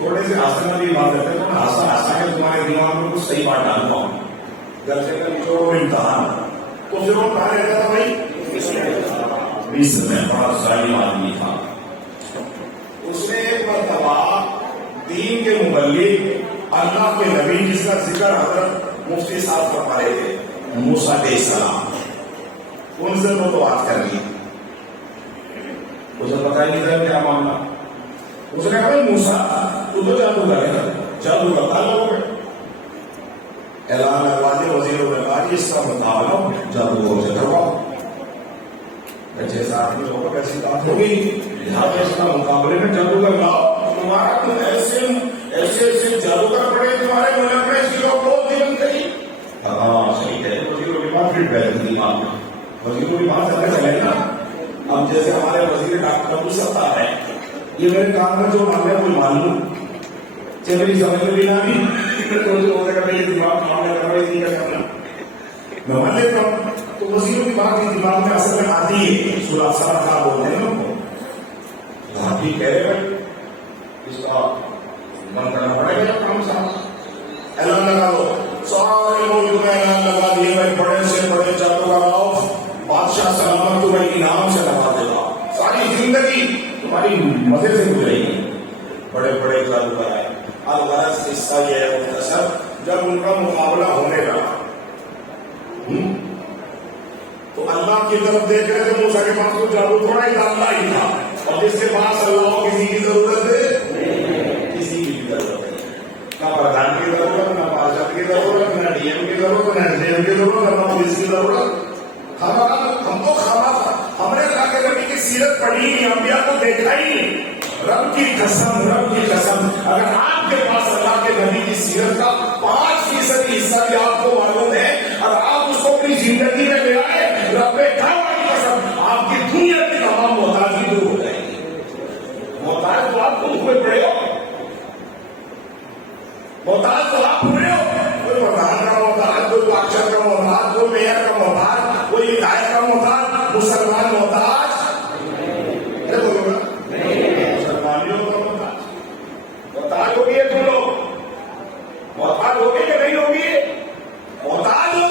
تھوڑے سے آسان والی بات کرتے ہیں، آسان ہے تمہارے دماغ میں کچھ صحیح بات ڈالتا ہوں، گھر سے نچوڑ امتحان، تو پھر وہ کہا رہتا تھا بھائی 20 میں بڑا ظالم آدمی تھا، اس نے ایک مرتبہ دین کے مبلغ اللہ کے نبی جس کا ذکر حضرت مفتی صاحب فرما رہے تھے موسیٰ علیہ السلام، ان سے تو بات کر لی، اسے پتا ہی نہیں تھا کیا معاملہ، اس نے کہا موسیٰ تو جادوگر ہے نا، جادو کرتا لوگوں میں اعلان کروا دیا، وزیروں نے کہا اس کا مقابلہ جادوگروں سے کرواؤ، جیسا آدمی ہوگا ویسی بات ہوگی، لہٰذا اس کا مقابلے میں جادوگر لاؤ، تمہارا تو ایسے جادوگر پڑے تمہارے ملک میں، اس کی لوگ بہت دن گئی، ہاں صحیح ہے، وزیروں کی بات پھر بیٹھ گئی، وزیروں کی بات چلے چلے نا، اب جیسے ہمارے وزیر ڈاکٹر ابو ستار ہے، یہ میرے کام میں جو معاملہ کوئی معلوم چلے میری سمجھ میں بھی نہ بھی میرے دماغ معاملہ کر رہی تھی کیا کرنا، میں مان لیتا ہوں، تو وزیروں کی بات دماغ میں اصل میں آتی ہے، سورہ سارا کہا بولتے ہیں نا، تو آپ بھی کہہ رہے ہیں اس کا بند کرنا پڑے گا کام صاحب، اعلان لگا دو، سارے ملک میں اعلان لگا دیے بھائی بڑے سے بڑے جادوگر آؤ، بادشاہ سلامت تمہیں انعام سے لگا دے گا، ساری زندگی تمہاری مزے سے گزرے گی، بڑے بڑے جادوگر آئے، الغرض قصہ یہ ہے مختصر، جب ان کا مقابلہ ہونے لگا تو اللہ کی طرف دیکھ رہے تھے، موسیٰ کے پاس تو جادو تھوڑا ہی اللہ ہی تھا، اور جس کے پاس اللہ کو کسی کی ضرورت ہے، کسی کی بھی ضرورت ہے، نہ پردھان کی ضرورت، نہ پارشد کی ضرورت، نہ ڈی ایم کی ضرورت، نہ ایس ڈی ایم کی ضرورت، نہ پولیس کی ضرورت، ہم تو ہم نے اللہ کے نبی کی سیرت پڑھی نہیں، انبیاء کو دیکھا ہی نہیں، رب کی قسم اگر آپ کے پاس اللہ کے نبی کی سیرت کا 5% حصہ بھی آپ کو معلوم ہے اور آپ اس کو اپنی زندگی میں لے آئے، رب کعبہ کی قسم آپ کی دنیا کی تمام محتاجی دور ہو جائے گی، محتاج تو آپ خود ہوئے پڑے ہو، محتاج تو آپ ہوئے ہو، کوئی پردھان کا محتاج، کوئی پارشد کا محتاج، کوئی میئر کا محتاج، کوئی ودھایک کا محتاج، مسلمان محتاج محتاج ہوگی ہے، تم لوگ محتاج ہوگی کہ نہیں ہوگی، محتاج ہو،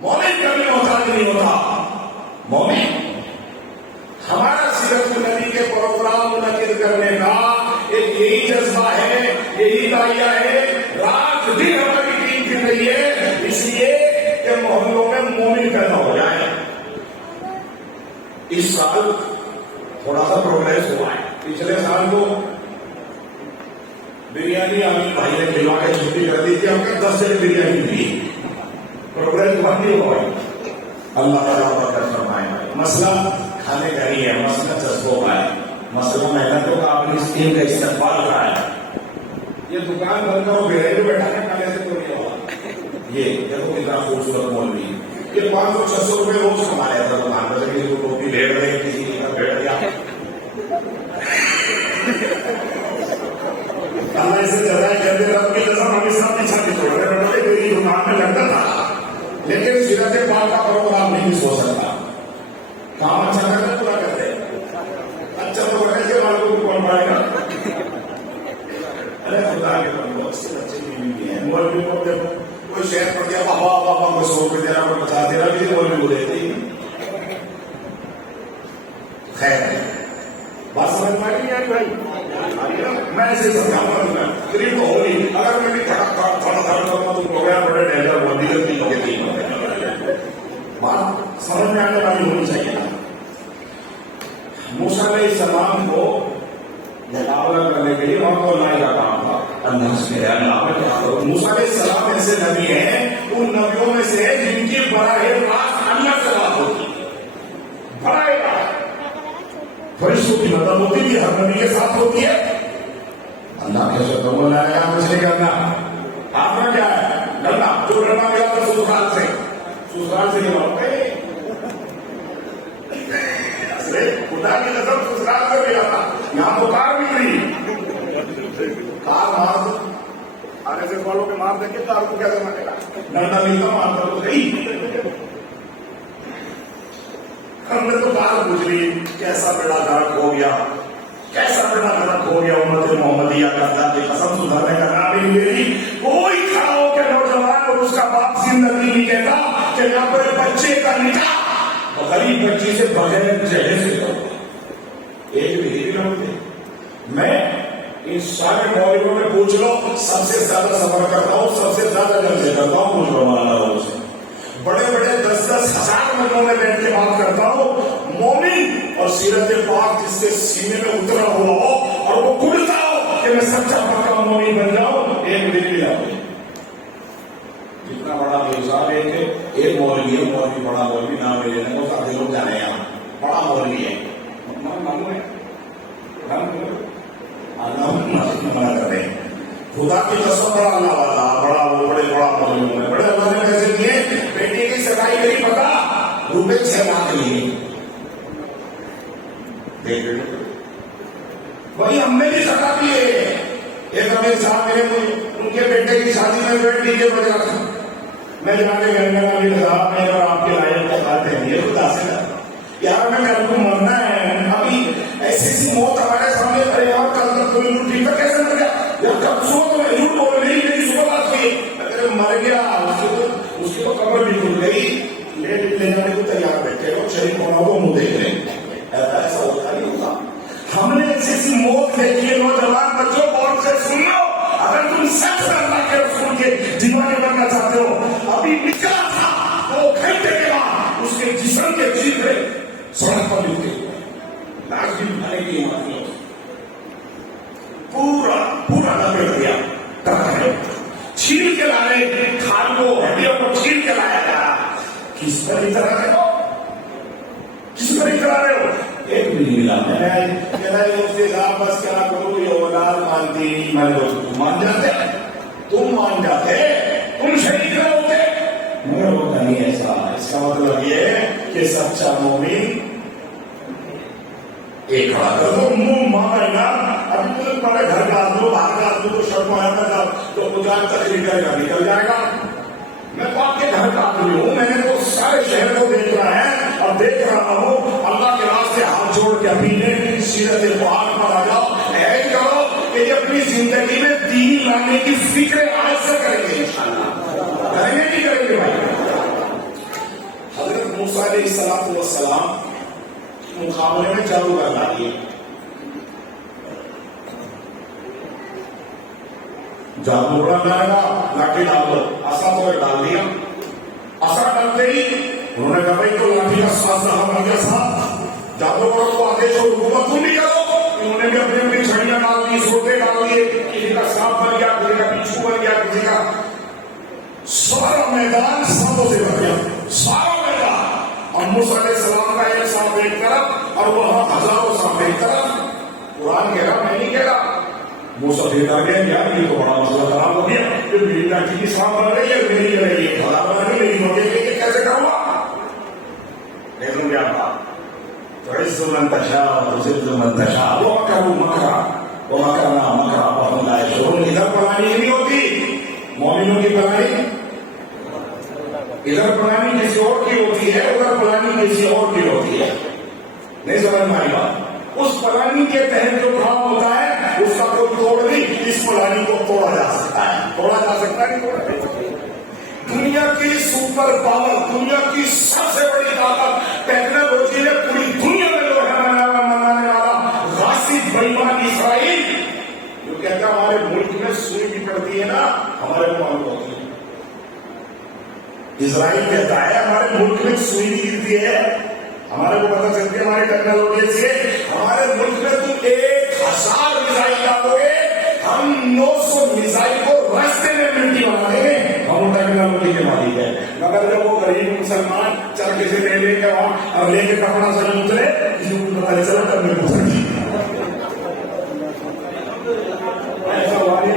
مومن کبھی محتاج نہیں ہوتا، مومن ہمارا سیرت النبی کے پروگرام منعقد کرنے کا ایک یہی جذبہ ہے، یہی داعیہ ہے، رات دن ہماری ٹیم پھر رہی ہے، اس لیے کہ محلوں میں مومن پیدا ہو جائے۔ اس سال تھوڑا سا پروگریس ہوا ہے، پچھلے سال کو بریانی عامر بھائی نے کھلوا کے چھٹی کر دی تھی، ہم نے 10 سے بریانی دی، پروگریس بڑھتی ہوا ہے، اللہ تعالیٰ برکت فرمائے۔ مسئلہ کھانے کا نہیں ہے، مسئلہ جذبوں کا ہے، مسئلہ محنتوں کا، اپنی اسکیم کا استقبال کا ہے۔ یہ دکان بند کرو بھیڑ بیٹھا کے کھانے سے تو نہیں ہوگا، یہ دیکھو کتنا خوبصورت مولوی، یہ 500-600 روپے روز کما لیتا دکان پر، کسی کو ٹوپی بھیڑ رہے، کسی کی بھیڑ دیا، اللہ اسے جزائے کہتے رب کی قسم ہم اس کا پیچھا نہیں چھوڑ رہے، میری دکان میں لگتا تھا لیکن سیرت پاک کا پروگرام نہیں مس ہو سکتا، کام اچھا کرنا پورا کرتے، اچھا تو کرنے کے بعد کو کون پائے گا، ارے خدا کے بندو اس سے بچے بھی ہیں، مولوی کو دیکھو کوئی شہر پڑ گیا، بابا کوئی 100 روپے دے رہا، کوئی 50 دے رہا، بھی مولوی کو دیتے ہی خیر ہے، بات سمجھ میں نہیں آئی بھائی، میں ایسے سمجھاؤں گا قریب تو ہوگی، اگر میں بھی تھوڑا کروں تو پروگرام بڑے ڈیلر بندی کرتی ہوگی، بات سمجھ میں آنے والی ہونی چاہیے۔ موسیٰ علیہ السلام کو مقابلہ کرنے کے لیے وہاں کو اللہ کا کام تھا، اللہ سے موسیٰ علیہ السلام ایسے نبی ہیں، ان نبیوں میں سے جن کی براہ راست اللہ سے بات ہوتی ہے، براہ راست فرشتوں کی مدد ہوتی ہے، ہر نبی کے ساتھ ہوتی ہے، اللہ کے ساتھ بولا ہے کچھ نہیں کرنا، آپ کا کیا ہے لڑنا، جو لڑنا گیا تھا سسرال سے یہ بات ہے، خدا کی قسم سسرال سے بھی آتا، یہاں تو کار بھی نہیں، کار مار دو، آنے سے والوں کے مار دیں گے، کار کو کیا کرنا چاہیے، لڑنا نہیں تھا مار کر تو نہیں، ہم نے تو کار پوچھ لی، کیسا بیڑا غرق ہو گیا، کیسا بیڑا غرق ہو گیا امت محمد میں ان سارے مولویوں میں پوچھ لو، سب سے زیادہ سفر کرتا ہوں، سب سے زیادہ جلسے کرتا ہوں، پوچھ لو مولانا سے، بڑے بڑے 10-10 ہزار مندوں میں بیٹھ کے بات کرتا ہوں، مومن اور سیرت پاک جس کے سینے میں اترا ہوا ہو اور وہ کڑتا ہو کہ میں سچا پکا مومن بن جاؤں، ایک دن بھی آؤ. جتنا بڑا انسان ہے کہ ایک مولوی ہے، مولوی بڑا مولوی نام لے لینا، تو آدھے لوگ جانے یہاں بڑا مولوی ہے، منع کر رہے ہیں. خدا کی قسم بڑا اللہ والا، بڑا وہ بڑے بڑا مولوی ہے، بڑے اللہ نے کیسے کیے؟ بیٹی کی سگائی نہیں پتا، روپے 6 لاکھ لیے. وہی ہم نے بھی سکا دیے. ایک امیر صاحب میرے ان کے بیٹے کی شادی میں بیٹھ ڈی جے بجا تھا، میں جا کے کہنے لگا امیر صاحب میں اور آپ کے لائق بتاتے ہیں یہ خدا سے یار میں کل کو مرنا ہے، ابھی ایسی سی موت ہمارے سامنے کھڑی اور کل تک کوئی جھوٹ کا کیسے مر گیا یا کب سو تو میں جھوٹ بول رہی میری صبح بات ہوئی اگر مر گیا اس کی تو قبر بھی کھل گئی، لے جانے کو تیار بیٹھے اور شریف ہونا کو منہ دیکھ رہے ہیں. ایسا ہوتا نہیں ہوتا. ہم نے ایسی سی موت دیکھی ہے. نوجوان بچوں غور سے سن لو، اگر تم سچ میں اللہ کے رسول کے دیوانے بننا چاہتے ہو، ابھی نکلا تھا 2 گھنٹے کے بعد اس کے جسم کے چیخے سڑک پر لکھتے ہوئے لاش بھی اٹھانے کی ہمت نہیں ہوتی. پورا لپیٹ دیا ٹرک چھیل کے لائے، کھال کو ہڈیوں کو چھیل کے لایا گیا. کس پر اترا رہے ہو؟ کس پر اترا رہے ہو؟ ایک بھی نہیں ملا. میں بس کیا کروں، یہ اولاد مانتی نہیں. میں تم مان جاتے، تم مان جاتے، تم شریک نہ ہوتے. مگر ہوتا نہیں ایسا. اس کا مطلب یہ ہے کہ سچا مومن ایک کھڑا کر دو، منہ مانگے گا. ابھی تم بڑے گھر کا آدمی باہر کا آدمی کو شرم آیا تھا تو مجھے تقریر کرے گا، نکل جائے گا. میں تو آپ کے گھر کا آدمی ہوں، میں نے تو سارے شہر کو دیکھ رہا ہے اور دیکھ رہا ہوں. اللہ کے راستے ہاتھ جوڑ کے اپنی سیرت پاک پر آ جاؤ. ایسے کرو کہ یہ اپنی زندگی میں دین لانے کی فکر آج سے کریں گے انشاءاللہ. کریں گے نہیں کریں گے بھائی؟ حضرت موسیٰ علیہ السلام مقابلے میں جادو کر ڈالیے. جادو اڑا جائے گا، لاٹھی ڈال دو. ایسا تو ڈال دیا. ایسا ڈالتے ہی انہوں نے کہا بھائی تو لاٹھی کا ساتھ رہا بن گیا صاحب، جادوگروں کو آدیش اور حکومت تم بھی کرو. انہوں نے بھی اپنی اپنی چھڑیاں ڈال دی، سوٹے ڈال دیے. کسی کا سانپ بن گیا، کسی کا پیچھو بن گیا، کسی کا سارا میدان سانپوں سے بن گیا، سارا میدان. اور موسیٰ علیہ السلام کا ایک سانپ ایک طرف اور وہاں ہزاروں سانپ ایک طرف. قرآن کہہ رہا، میں نہیں کہہ رہا. موسیٰ دیتا گیا یار یہ تو بڑا مسئلہ خراب ہو گیا کہ میری لاٹھی کی سانپ بن رہی ہے، میری جو ہے یہ خراب بن رہی ہے، میری موٹے کے کیسے کروں گا؟ دیکھوں گے آپ کا تعز من تشاء وتذل من تشاء ومكروا مكرا ومكرنا مكرا وهم لا يشعرون. ادھر پلانی نہیں ہوتی مومنوں کی پلانی، ادھر پلانی کسی اور کی ہوتی ہے، ادھر پلانی کسی اور کی ہوتی ہے. نہیں سمجھ میں آئی بات؟ اس پلانی کے تحت جو کام ہوتا ہے اس کا کوئی توڑ نہیں. اس پلانی کو توڑا جا سکتا ہے، توڑا جا سکتا ہے، توڑا نہیں. دنیا کی سپر پاور، دنیا کی سب سے بڑی طاقت ٹیکنالوجی نے پوری دنیا میں جو ہے منانے والا غاصب بے ایمان اسرائیل جو کہتا ہے ہمارے ملک میں سوئی بھی پڑتی ہے نا ہمارے معلوم ہوتی ہے. اسرائیل کہتا ہے ہمارے ملک میں سوئی بھی گرتی ہے، ہمارے کو پتا چلتی ہے ہماری ٹیکنالوجی سے. ہمارے ملک میں تم 1000 میزائل ڈالو گے، ہم 900 میزائل کو راستے میں ملٹی بنا دیں گے. ہم ٹیکنالوجی کے مالک ہے. مگر جب وہ غریب مسلمان چرخے سے لے لے کے وہاں اور لے کے کپڑا سے اترے، کسی کو پتا نہیں چلا تب میں پوچھ رہی ایسا والی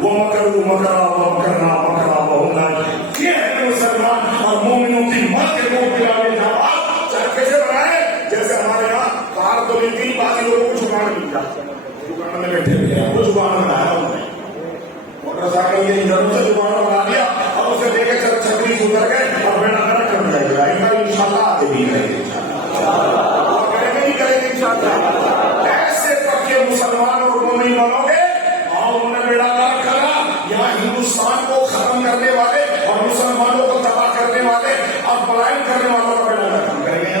وہ مکرو مکرا وہ کرنا مکرا وہ یہ ہے مسلمان اور مومنوں کی مت کے منہ پلانے جواب چرخے سے بنائے. جیسے ہمارے یہاں کار تو ملتی باقی لوگوں کو چھپانے ملتا، دکان میں بیٹھے ہوئے ہیں وہ زبان بنایا انہوں نے، موٹر سائیکل کے انجنوں سے زبان بنا دیا اور اسے لے کے چھتری سے اتر گئے اور بیٹا گھر کر جائے گا. ان شاء اللہ آتے بھی کریں گے، کریں گے نہیں کریں گے ان شاء اللہ. ایسے پکے مسلمان اور مومن بنو گے اور انہوں نے بیڑا گھر کرا. یہاں ہندوستان کو ختم کرنے والے اور مسلمانوں کو تباہ کرنے والے اور پلائن کرنے والوں کا بیڑا گھر کریں گے.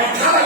18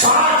60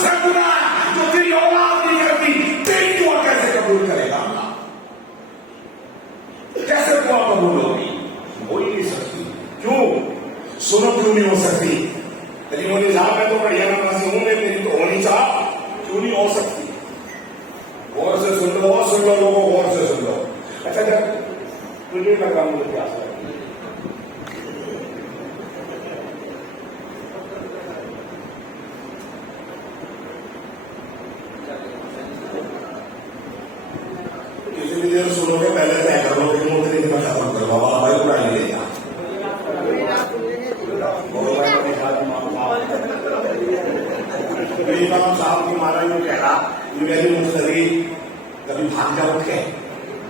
سے گناہ جو تیری اولاد نہیں کرتی تیری دعا کیسے قبول کرے گا اللہ؟ کیسے دعا قبول ہوگی؟ ہو ہی نہیں سکتی. کیوں؟ سنو کیوں نہیں ہو سکتی؟ تیری مجھے جہاں میں تو بڑھیا نمازی ہوں میں تیری تو ہونی چاہ کیوں نہیں ہو سکتی؟ غور سے سن لو لوگوں غور سے سن لو. اچھا جب تجھے لگا مجھے پیاس لگی کسی بھی دیر سنو گے پہلے طے کر لو کہ مجھے نہیں میں ختم کر بابا بھائی اڑائی لے جا امام صاحب کی مانا یوں کہہ رہا یہ میری مشتری کبھی بھاگ جا اٹھ کے